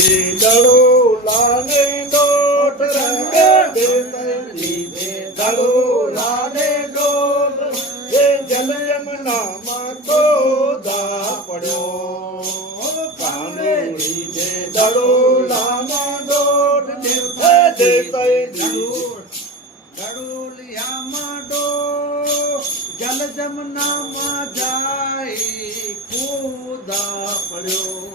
દડો લાને દોટ રંગ દીધે દડો લાને દોટ એ જલ યમુનામાં ગોદા પડ્યો કાનુડી જે દડો લાના દોટ દીધે ગડોલિયામાં ડો જલ જમનામાં જાય કૂદા પડ્યો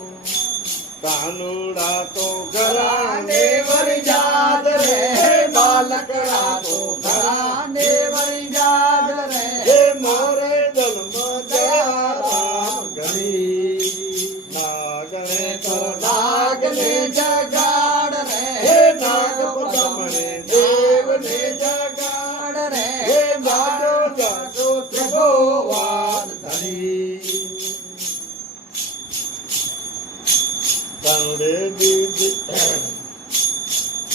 કાનુડા તો ઘરાને વરજાદ રે બાલકડા તો ઘરાને વરજાદ રે હે મારે જન્મ દયા રામ ઘણી નાગને તો નાગને જગાડ રે હે નાગ પદમણે દેવને જગાડ રે હે માજો જાતો ત્રિભુવન ધણી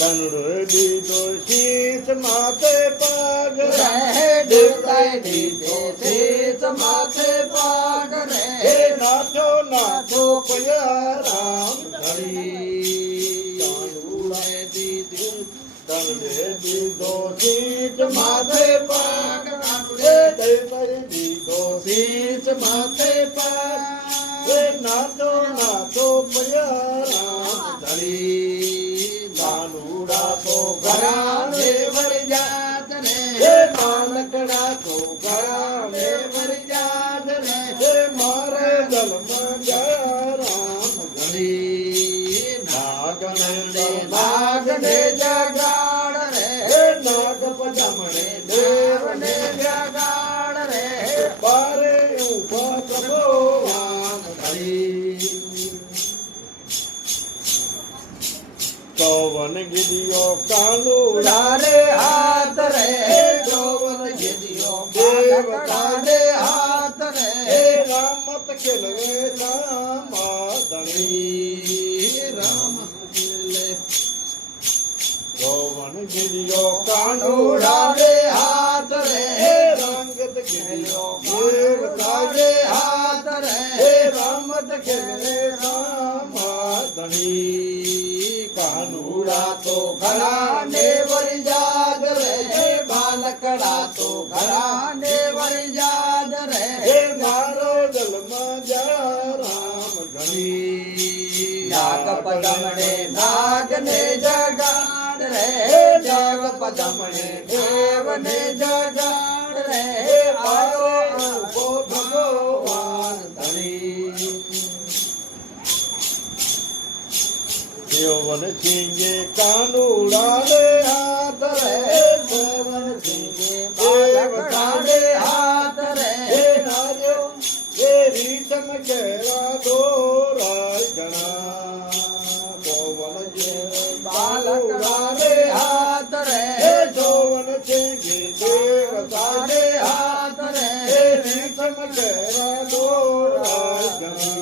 કનુડે દીધો શીશ માથે પગ રે દેવતાએ દીધો શીશ માથે પગ રે હે નાચો નાચો પયા રામ ધરી કનુડે દીધો શીશ માથે પગ રે દેવતાએ દીધો શીશ માથે પગ નાચો નાચો પયા રામ ધરી કાનુડા તો ઘરાને વરજાત રે હે માલકડા તો ઘરાને વરજાત રે હે મારે જન્મ જયા રામ ઘણી નાગને જગાડ રે હે નાગ પદમણે દેવને જગાડ રે બારે ઉભા ભગવાન ચૌવન ગીરીઓ કાનુડા રે હાથ રે ચૌવન ગીરીઓ દેવતા રે હાથ રે રામત ખેલવે રામાદણી રામત ખેલે ચૌવન ગીરીઓ કાનુડા રે હાથ રે રંગત ગીરીઓ દેવતા રે હાથ રે રામત ખેલે રામાદણી કાનુડા તો ઘરાને વરજાદ રે બાલકડા તો ઘરાને વરજાદ રે હે મારો જન્મ જયા રામ ઘણી નાગ પદમણે નાગને જગાડ રે નાગ પદમણે દેવને જગાડ રે આયો ઉભો ભગવાન ધણી યૌવન સિંગે કાનુડા રે હાથ રે યૌવન સિંગે બાલકડા રે હાથ રે નાર્યો એ રીતમ કેળા દોરાય જણા યૌવન સિંગે બાલકડા રે હાથ રે યૌવન સિંગે દેવતા રે હાથ રે રીતમ કેળા દોરાય જણા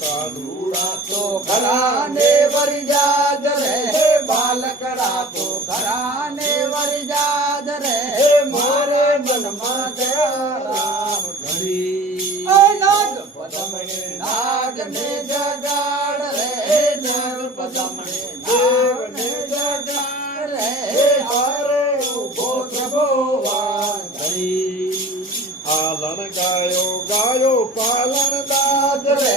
કાનુડા તો ઘરાને વરજાદ રે બાલકડા તો ઘરાને વરજાદ રે મારે મનમાં દયા રામ ઘડી નાગ પદમણે નાગને જગાડ રે નાગ પદમણે દેવને જગાડ રે હારે ઉભો પ્રભુવાન ધરી આલન ગાયો ગાયો પાલન દાદ રે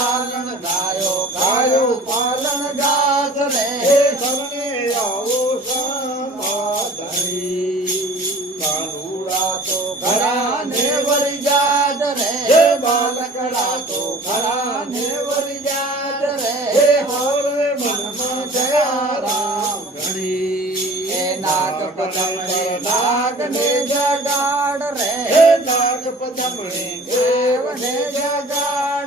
આલન ગાયો ગાયો પાલન દાદ રે સવને આવો સમાધારી કાનુડા તો ઘરાને વરજાદ રે બાલકડા તો ઘરાને વરજાદ રે હરે મનમાં દયા રામ ઘણી નાગ પદમણે નાગને જગાડ રે નાગ પદમણે દેવને જગાડ